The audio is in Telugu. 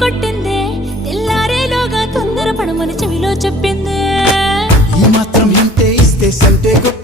కొట్టిందే తెల్లారేలోగా తొందర పడమని చెవిలో చెప్పిందే ఈ మాత్రం ఇంతే ఇస్తే సంటే కొట్ట